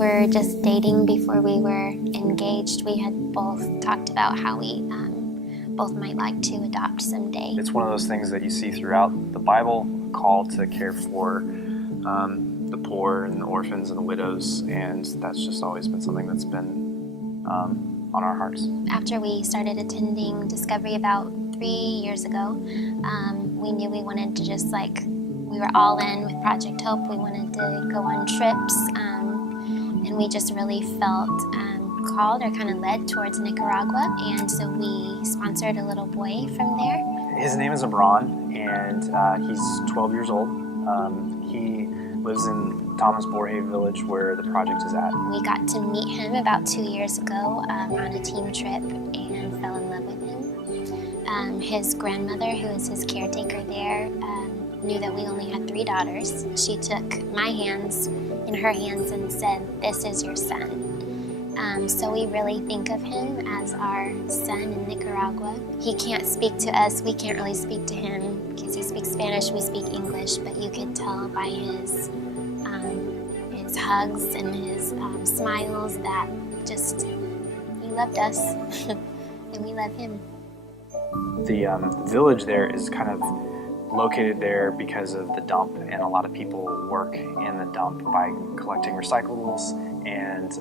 were just dating before we were engaged, we had both talked about how we both might like to adopt someday. It's one of those things that you see throughout the Bible, a call to care for the poor and the orphans and the widows, and that's just always been something that's been on our hearts. After we started attending Discovery about 3 years ago, we knew we wanted to just we were all in with Project Hope. We wanted to go on trips, and we just really felt called or kind of led towards Nicaragua, and so we sponsored a little boy from there. His name is Orphan, and he's 12 years old. He lives in Thomas Borje village where the project is at. We got to meet him about 2 years ago on a team trip and fell in love with him. His grandmother, who is his caretaker there, knew that we only had 3 daughters. She took my hands in her hands and said, "This is your son." So we really think of him as our son in Nicaragua. He can't speak to us, we can't really speak to him because he speaks Spanish, we speak English, but you could tell by his hugs and his smiles that just he loved us and we love him. The village there is kind of located there because of the dump, and a lot of people work in the dump by collecting recyclables and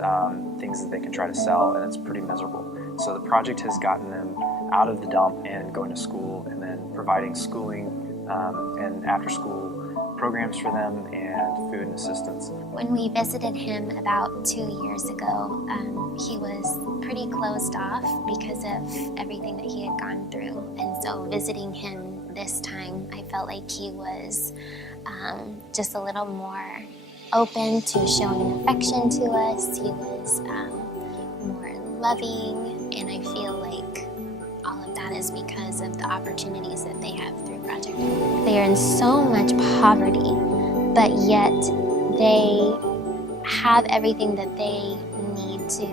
things that they can try to sell, and it's pretty miserable. So the project has gotten them out of the dump and going to school, and then providing schooling and after-school programs for them and food and assistance. When we visited him about 2 years ago, he was pretty closed off because of everything that he had gone through, and so visiting him this time, I felt like he was just a little more open to showing affection to us. He was more loving, and I feel like all of that is because of the opportunities that they have through Project Hope. They are in so much poverty, but yet they have everything that they need to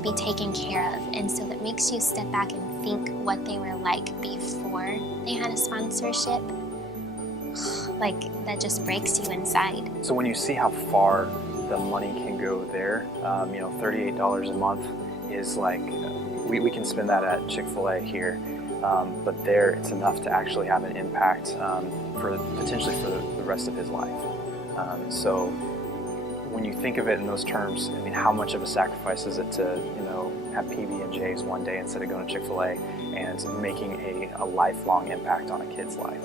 be taken care of, and so that makes you step back and think what they were like before they had a sponsorship. Like, that just breaks you inside. So when you see how far the money can go there, $38 a month is like, we can spend that at Chick-fil-A here, but there it's enough to actually have an impact potentially for the rest of his life. So when you think of it in those terms, I mean, how much of a sacrifice is it to, have PB&Js one day instead of going to Chick-fil-A and making a lifelong impact on a kid's life?